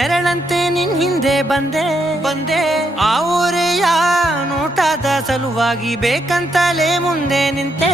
ನೆರಳಂತೆ ನಿನ್ ಹಿಂದೆ ಬಂದೆ ಆ ಊರೆಯ ನೋಟದ ಸಲುವಾಗಿ ಬೇಕಂತಲೇ ಮುಂದೆ ನಿಂತೆ